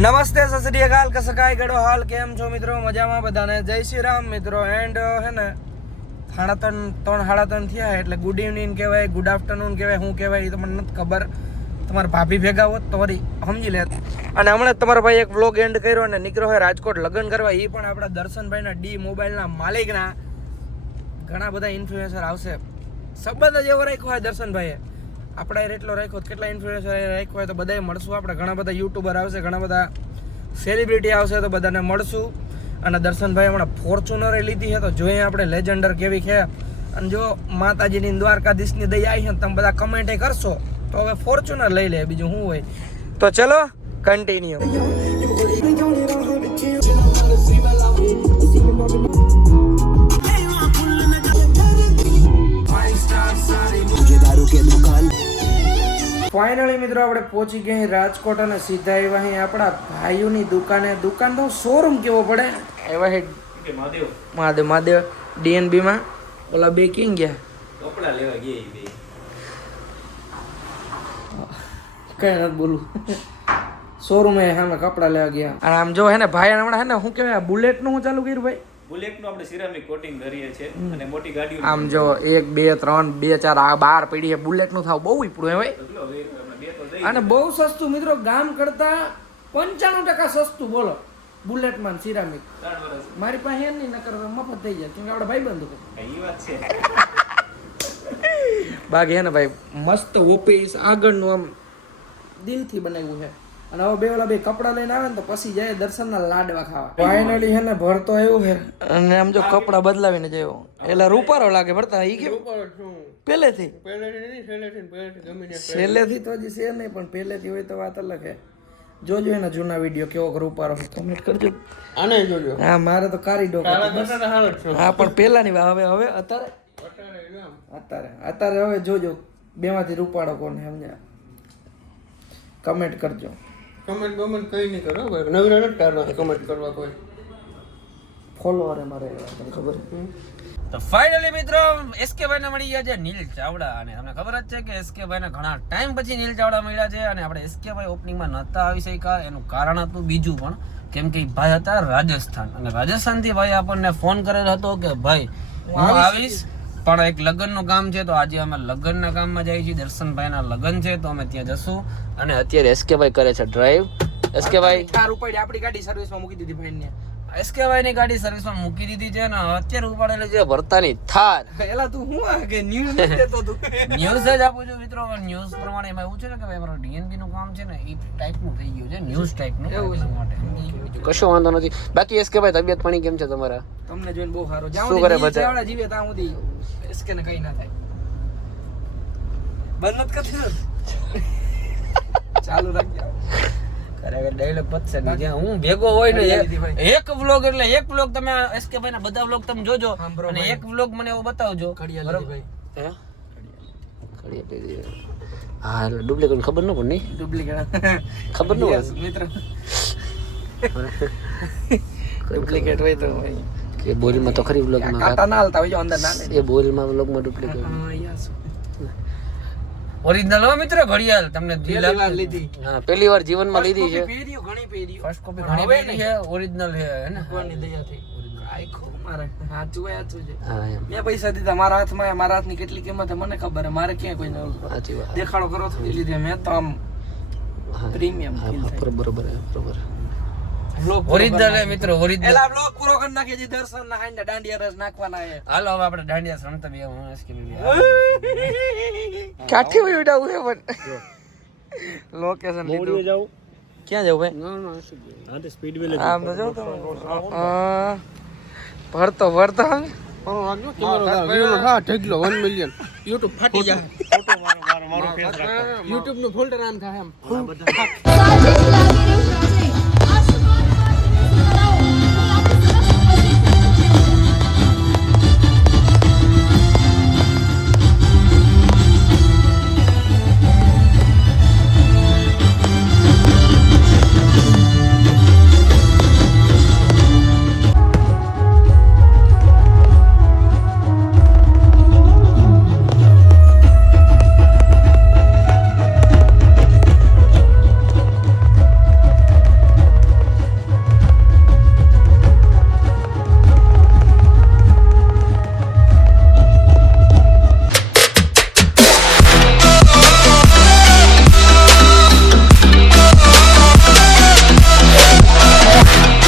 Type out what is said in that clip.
નમસ્તે સત શ્રી અકાલ कसं काय गडो हाल કેમ છો મિત્રો મજામાં બધાને જય શ્રી રામ મિત્રો એન્ડ હે ને 3:30 થયા એટલે ગુડ ઇવનિંગ કહેવાય ગુડ આફ્ટરનૂન કહેવાય શું કહેવાય એ તો મને નથી ખબર તમારા ભાભી ભેગા હોત તો વળી સમજી લે અને હમણાં તમારા ભાઈ એક વ્લોગ એન્ડ કર્યો અને નીકળ્યો હોય રાજકોટ લગ્ન કરવા એ પણ આપણા દર્શનભાઈના ડી મોબાઈલના માલિકના ઘણા બધા ઇન્ફ્લુએન્સર આવશે સંબંધ જ એવો રાખ્યો હોય દર્શનભાઈએ આપણે એટલો રાખ્યો કેટલા ઇન્ફ્લુએન્સર રાખ્યો હોય તો બધાય મળશું આપણે ઘણા બધા યુટ્યુબર આવશે ઘણા બધા સેલિબ્રિટી આવશે તો બધાને મળશું અને દર્શનભાઈ હમણાં ફોર્ચ્યુનર લીધી છે તો જોઈએ આપણે લેજેન્ડર કેવી છે અને જો માતાજીની દ્વારકાધીશની દયા આવી છે તમે બધા કમેન્ટ કરશો તો હવે ફોર્ચ્યુનર લઈ લે બીજું શું હોય તો ચલો કન્ટિન્યુ ફાઇનલી મિત્રો આપણે પહોંચી ગયા રાજકોટ અને સીધા આવ્યા અહીં આપણા ભાઈઓની દુકાને દુકાન તો શોરૂમ કેવો પડે આવ્યા છે મહાદેવ ડીએનબી માં ઓલા બે ક્યાં ગયા કપડા લેવા ગયા બે કઈ નથી બોલું શોરૂમ એ સામે કપડા લેવા ગયા અને આમ જો હે ને ભાઈ હમણાં હે ને શું કહેવાય બુલેટ નું હું ચાલુ કર્યું ભાઈ બુલેટ નું આપણે સિરામિક કોટિંગ કરીએ છીએ અને મોટી ગાડીઓ આમ જો 1 2 3 2 4 આ 12 પડી છે બુલેટ નું થાવ બહુ ઈપડું હે ભાઈ અને બહુ સસ્તું મિત્રો ગામ કરતા 95% સસ્તું બોલો બુલેટ માં સિરામિક મારી પાસે એમ નહીં નકર મફત થઈ જાય કેમ કે આપણે ભાઈ બંધ એ વાત છે બાકી હે ને ભાઈ મસ્ત ઓફિસ આગળનું આમ દિલથી બનાવ્યું છે અને હવે બે ઓલા બે કપડા લઈને આવે ને તો પછી જાય દર્શનના લાડવા ખાવા ફાઇનલી હે ને ભરતો આવ્યું છે અને આમ જો કપડા બદલાવીને જાય એલા રૂપારો લાગે ભરતા ઈ કે પહેલેથી છેલ્લેથી તો હજી છે નહીં પણ પહેલેથી હોય તો વાત અલગ છે જોજો એના જૂના વિડીયો કેવો રૂપારો કમેન્ટ કરજો આને જોજો હા મારે તો કારી ડોક હા પણ પહેલાની હવે અત્યારે હવે જોજો બેમાંથી રૂપાળો કોને સમજ્યા કમેન્ટ કરજો કમેન્ટ કઈ નહીં કરો ભાઈ નવી નથી કરવાનો કમેન્ટ કરવા કોઈ ફોલોઅર મારે તમને ખબર તો ફાઇનલી મિત્રો એસકે ભાઈ ને મળી ગયા છે નીલ ચાવડા અને તમને ખબર જ છે કે એસકે ભાઈ ને ઘણા ટાઈમ પછી નીલ ચાવડા મળ્યા છે અને આપણે એસકે ભાઈ ઓપનિંગ માં નતા આવી શક્યા એનું કારણ હતું બીજું પણ કેમ કે ભાઈ હતા રાજસ્થાન અને રાજસ્થાન થી ભાઈ આપણને ફોન કરેલો હતો કે ભાઈ હું આવીશ પણ એક લગ્નનું કામ છે તો આજે અમે લગ્નના કામમાં જઈએ છીએ દર્શનભાઈના લગ્ન છે તો અમે ત્યાં જશું અને અત્યારે એસકે ભાઈ કરે છે ડ્રાઈવ એસકે ભાઈ કાર ઉપાડી આપણી ગાડી સર્વિસમાં મૂકી દીધી ભાઈને એસકે ભાઈ ની ગાડી સર્વિસમાં મૂકી દીધી છે ને અત્યારે ઉપાડેલી છે ભરતાની થાર એલા તું હું આ કે ન્યૂઝ નથી દેતો તું ન્યૂઝ જ આપું છું મિત્રો ન્યૂઝ પ્રમાણે એમાં એવું છે ને કે ભાઈ અમારું ડીએનબી નું કામ છે ને એ ટાઈપનું થઈ ગયું છે ન્યૂઝ ટાઈપનું એવું માટે કશો વાંધો નથી બાકી એસકે ભાઈ તબિયત પાણી કેમ છે તમારા તમને જોઈને બહુ સારું શું કરે બધા ચાવડા જીવે ત્યાં સુધી એસકે ને કઈ ના થાય બંધ નથી કરતી ચાલુ રાખજો ખરેખર ડાયલોગ પતશે નહીં જ્યાં હું ભેગો હોય ને એક વ્લોગ એટલે એક વ્લોગ તમે એસકે ભાઈ ના બધા વ્લોગ તમે જોજો અને એક વ્લોગ મને એવો બતાવજો બરોબર હે હા ડુપ્લિકેટ ખબર ન પડે નહીં ડુપ્લિકેટ ખબર ન હોય મિત્ર ડુપ્લિકેટ હોય તો કે બોલમાં તો ખરી વ્લોગમાં કાટા ના હાલતા હોય અંદર ના એ બોલમાં વ્લોગમાં ડુપ્લિકેટ હા યસ ઓરિજિનલ હો મિત્ર ઘડિયાળ તમને લીધી હા પહેલી વાર જીવનમાં લીધી છે પેરીઓ ઘણી પેરીઓ ફર્સ્ટ કોપી ઘણી બની છે ઓરિજિનલ છે હે ને ભગવાનની દયાથી આખો મારે સાચું છે હા એમ મેં પૈસા દીધા મારા હાથની કેટલી કિંમત મારે ખબર હે મારે ક્યાં કોઈ સાચી વાત દેખાડો કરો થોડી લીધી મેં તો આમ પ્રીમિયમ બરોબર ઓરિજિનલ હે મિત્રો ઓરિજિનલ એલા બ્લોગ પૂરો કરી નાખીએ જી દર્શન ના હાંડા દાંડિયા રસ નાખવાના હે હાલો હવે આપણે દાંડિયા રમતા બે હું એસકે બી કાઠી હોય ઉડાવું હે પણ લોકેશન લીધું જાવ ક્યાં જાવ ભાઈ હા તો સ્પીડ વે આમ તો જાવ તો ભરતો ઢગલો 1 મિલિયન YouTube ફાટી જાય મારો ફેસ રાખો YouTube નું ફોલ્ડર આમ થાય એમ